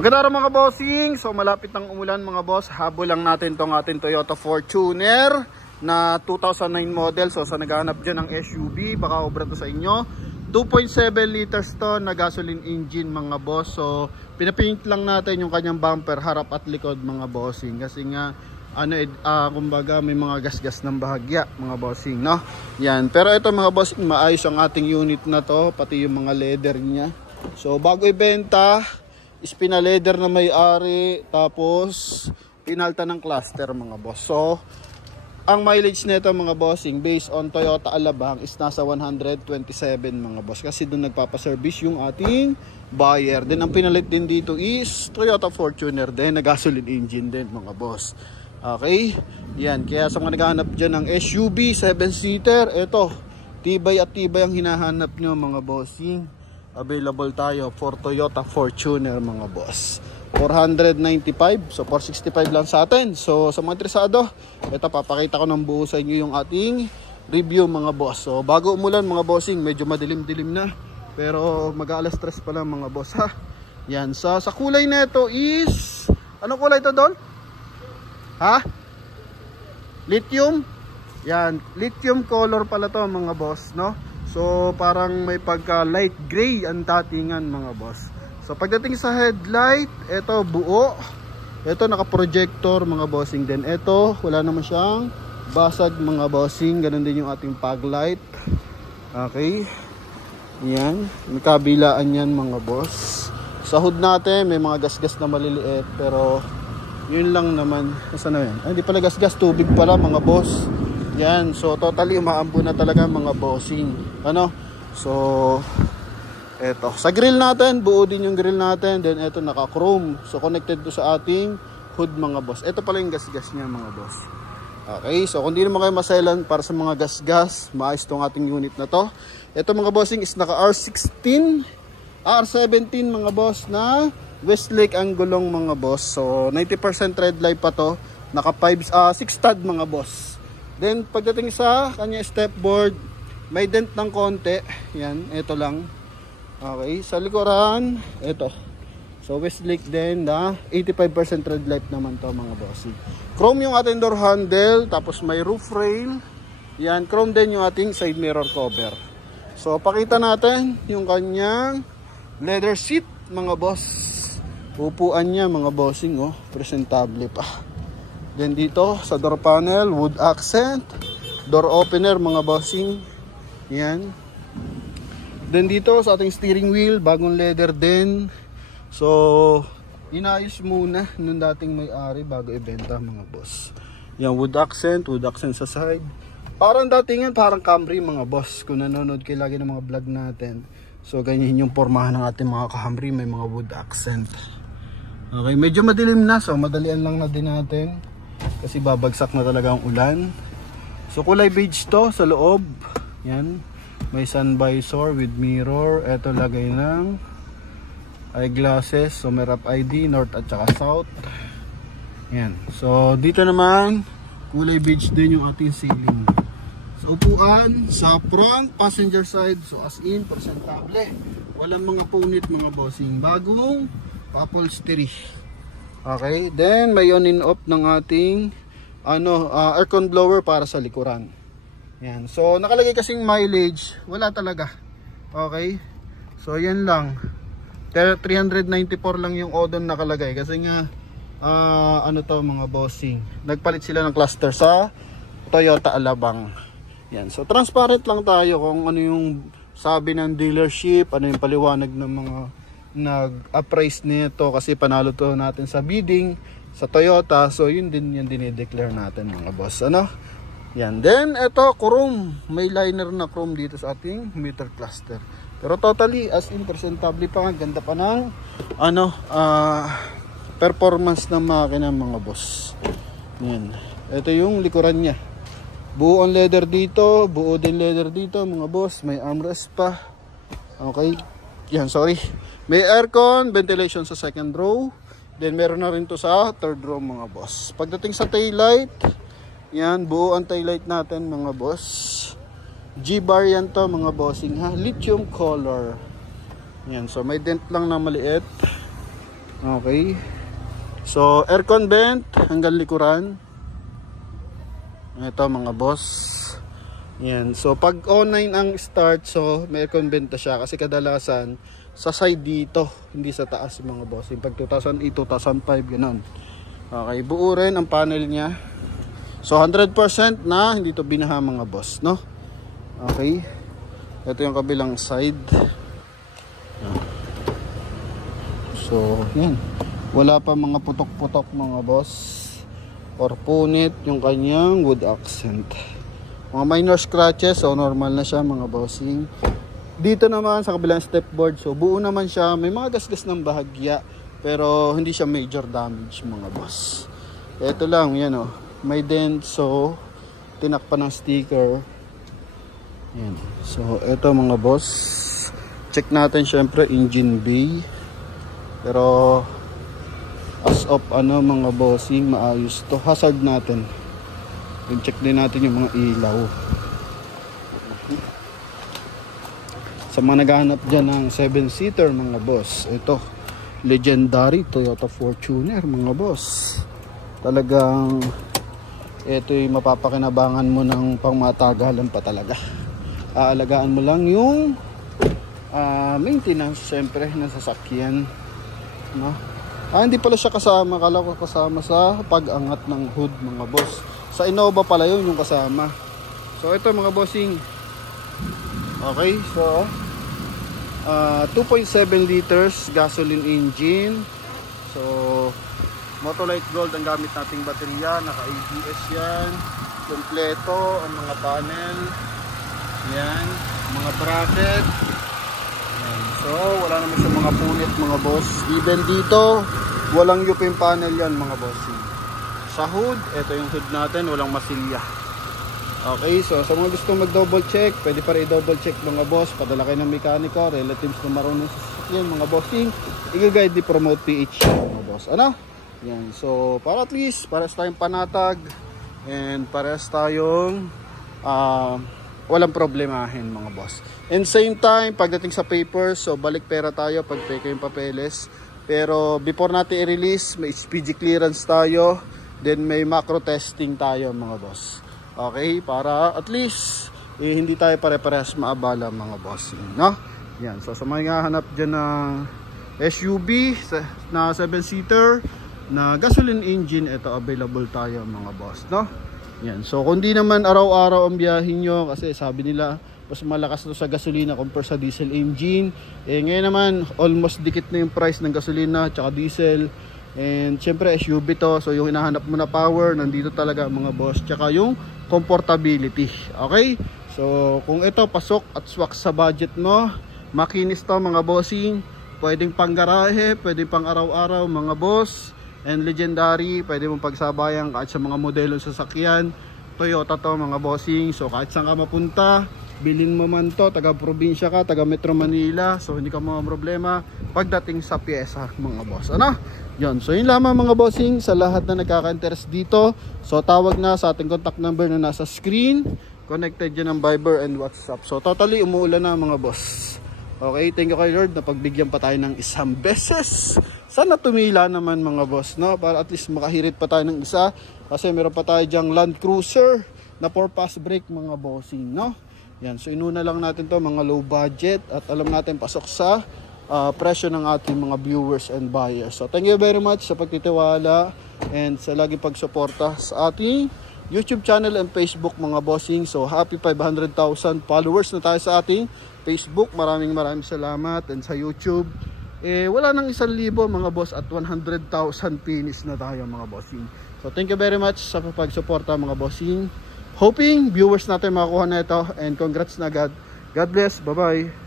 Magandang araw mga bossing. So malapit ng umulan mga boss. Habol lang natin tong ating Toyota Fortuner na 2009 model. So sa naghahanap dyan ng SUV, baka obra to sa inyo. 2.7 liters to na gasoline engine mga boss. So pinapaint lang natin yung kanyang bumper harap at likod mga bossing. Kasi nga kumbaga may mga gasgas ng bahagya mga bossing, no? Yan. Pero ito mga bossing, maayos ang ating unit na to, pati yung mga leather niya. So bago ibenta, spina leather na may-ari, tapos pinalta ng cluster mga boss. So ang mileage nito mga bossing based on Toyota Alabang is nasa 127 mga boss, kasi doon nagpapaservice yung ating buyer. Then ang pinalit din dito is Toyota Fortuner din na gasoline engine din mga boss. Okay, yan. Kaya sa mga naghahanap dyan ng SUV 7-seater, eto, tibay at tibay ang hinahanap nyo mga bossing. Available tayo for Toyota Fortuner mga boss. 495, so 465 lang sa atin. So sa mga interesado, ito papakita ko ng buo sa inyo yung ating review mga boss. So bago umulan mga bossing, medyo madilim-dilim na, pero mag-alas 3 pa lang mga boss ha. Yan, sa kulay nito is, anong kulay ito doon? Ha? Lithium? Yan, lithium color pala to mga boss, no? So parang may pagka light gray ang datingan mga boss. So pagdating sa headlight, ito buo. Ito naka-projector mga bossing din. Ito wala naman siyang basag mga bossing. Ganun din yung ating fog light. Okay. Yan, may kabilaan yan mga boss. Sa hood natin may mga gasgas na maliliit, pero yun lang naman. Nasaan na yan? Ay, hindi pala gasgas, tubig pala mga boss. Yan, so totally umaambo na talaga mga bossing. Ano? So eto, sa grill natin, buo din yung grill natin. Then eto naka-chrome. So connected to sa ating hood mga boss. Eto pala yung gasgas niya mga boss. Okay, so kung di naman kayo maselan para sa mga gasgas, maayos tong ating unit na to. Eto mga bossing is naka R16, R17 mga boss na Westlake ang gulong mga boss. So 90% red light pa to. Naka 6 stud mga boss. Then pagdating sa kanya stepboard, may dent ng konti. Yan, ito lang. Okay, sa likuran, ito. So Westlake din na 85% red light naman to mga bossy. Chrome yung ating door handle, tapos may roof rail. Yan, chrome din yung ating side mirror cover. So pakita natin yung kanyang leather seat mga boss. Upuan niya mga bossing, oh, presentable pa. Then dito sa door panel, wood accent, door opener mga bossing. Yan. Then dito sa ating steering wheel, bagong leather din. So inayos muna nung dating may-ari bago ibenta mga boss. Yan, wood accent sa side. Parang datingan, parang Camry mga boss. Kung nanonood kayo lagi ng mga vlog natin, so ganyan yung pormahan ng ating mga Camry, may mga wood accent. Okay, medyo madilim na, so madalian lang na din natin kasi babagsak na talaga ang ulan. So kulay beige to sa loob. Yan, may sun visor with mirror. Eto lagay ng eyeglasses. So may RAP ID, north at saka south. Yan, so dito naman kulay beige din yung ating ceiling. So upuan sa front passenger side, so as in presentable, walang mga punit mga bossing, bagong upholstery. Okay, then may on and off ng ating aircon blower para sa likuran. Yan, so nakalagay kasing mileage, wala talaga. Okay, so yan lang, 394 lang yung odon nakalagay, kasi nga to mga bossing, nagpalit sila ng cluster sa Toyota Alabang. Yan, so transparent lang tayo kung ano yung sabi ng dealership, ano yung paliwanag ng mga nag-appraise nito, kasi panalo to natin sa bidding sa Toyota. So yun din yung dinideclare natin mga boss. Ano? Yan. Then ito, chrome. May liner na chrome dito sa ating meter cluster. Pero totally as in presentable pa, ganda pa ng performance ng makina mga boss. Yan. Ito yung likuran niya. Buo ang leather dito, buo din leather dito mga boss. May armrest pa. Okay. Yan, sorry. May aircon, ventilation sa second row. Then meron na rin to sa third row mga boss. Pagdating sa taillight, yan, buo ang taillight natin mga boss. G-bar yan to mga bossing ha. Lithium color. Yan, so may dent lang na maliit. Okay. So aircon vent hanggang likuran. Ito mga boss. Yan. So pag online ang start, so may aircon vent na siya kasi kadalasan sa side dito, hindi sa taas mga boss. Yung pag 2008, 2005 ganun. Okay, buo rin ang panel niya. So 100% na hindi to binaha mga boss, no? Okay. Ito yung kabilang side. So, yan. Wala pa mga putok-putok mga boss. Or punit yung kanyang wood accent. Mga minor scratches, so normal na siya mga bossing. Dito naman sa kabilang stepboard, so buo naman siya. May mga gasgas ng bahagya, pero hindi siya major damage mga boss. Ito lang, yan o. May dent, so tinakpan ng sticker. Yan. So, ito mga boss. Check natin syempre engine bay. Pero as of mga bossing, maayos to. Hazard natin. Check din natin yung mga ilaw. Sa mga naghahanap dyan ng 7-seater mga boss, ito legendary Toyota Fortuner mga boss. Talagang ito yung mapapakinabangan mo ng pangmatagalan pa talaga. Aalagaan mo lang yung maintenance syempre ng sasakyan, no? Hindi pala siya kasama. Kala ko kasama sa pag-angat ng hood mga boss. Sa Innova pala yun yung kasama. So ito mga bossing. Okay, so 2.7 liters gasoline engine. So Motolite Gold ang gamit nating baterya. Naka ABS yan. Kompleto ang mga panel. Yan, mga bracket. Yan. So wala naman sa mga punit mga boss. Even dito walang yuping panel yan mga bossing. Sa hood, ito yung hood natin, walang masilya. Okay, so sa mga gustong mag-double check, pwede pa rin double check mga boss. Padala kayo ng mekaniko, relatives na marunong sa sasakyan mga bossing. I-guide ni Promote PH mga boss. Ano? Yan, so para at least, pares tayong panatag and pares tayong walang problemahin mga boss. And same time, pagdating sa papers, so balik pera tayo pag peke yung papeles. Pero before natin i-release, may HPG clearance tayo. Then may macro testing tayo mga boss. Okay, para at least hindi tayo pare-parehas maabala mga boss, no? Yan, so sa mga hanap dyan ng SUV na 7-seater na gasoline engine, ito available tayo mga boss, no? Yan, so kung di naman araw-araw ang biyahin nyo, kasi sabi nila mas malakas to sa gasolina compare sa diesel engine. Ngayon naman almost dikit na yung price ng gasolina at diesel. And syempre SUV to, so yung hinahanap mo na power nandito talaga mga boss, tsaka yung comfortability. Okay, so kung ito pasok at swak sa budget mo, makinis to mga bossing. Pwedeng pang garahe, pwedeng pang araw-araw mga boss. And legendary, pwede mong pagsabayan kahit sa mga modelo sa sasakyan. Toyota to mga bossing, so kahit saan ka mapunta, bilhin mo man to, taga probinsya ka, taga Metro Manila, so hindi ka mga problema pagdating sa pyesa mga boss. Ano? Yan, so yun lamang mga bossing sa lahat na nagkaka-interest dito. So tawag na sa ating contact number na nasa screen. Connected dyan ng Viber and WhatsApp. So totally umuulan na mga boss. Okay, thank you kay Lord na pagbigyan pa tayo ng isang beses. Sana tumila naman mga boss, no? Para at least makahirit pa tayo ng isa. Kasi meron pa tayo dyang Land Cruiser na 4-pass brake mga bossing, no? Yan, so inuna lang natin to mga low budget at alam natin pasok sa presyo ng ating mga viewers and buyers. So thank you very much sa pagtitiwala and sa lagi pagsuporta sa ating YouTube channel and Facebook mga bossing. So happy 500,000 followers na tayo sa ating Facebook. Maraming salamat. And sa YouTube, wala nang 1,000 mga boss at 100,000 finish na tayo mga bossing. So thank you very much sa pagsuporta mga bossing. Hoping viewers natin makakuha na ito and congrats na agad. God bless. Bye-bye.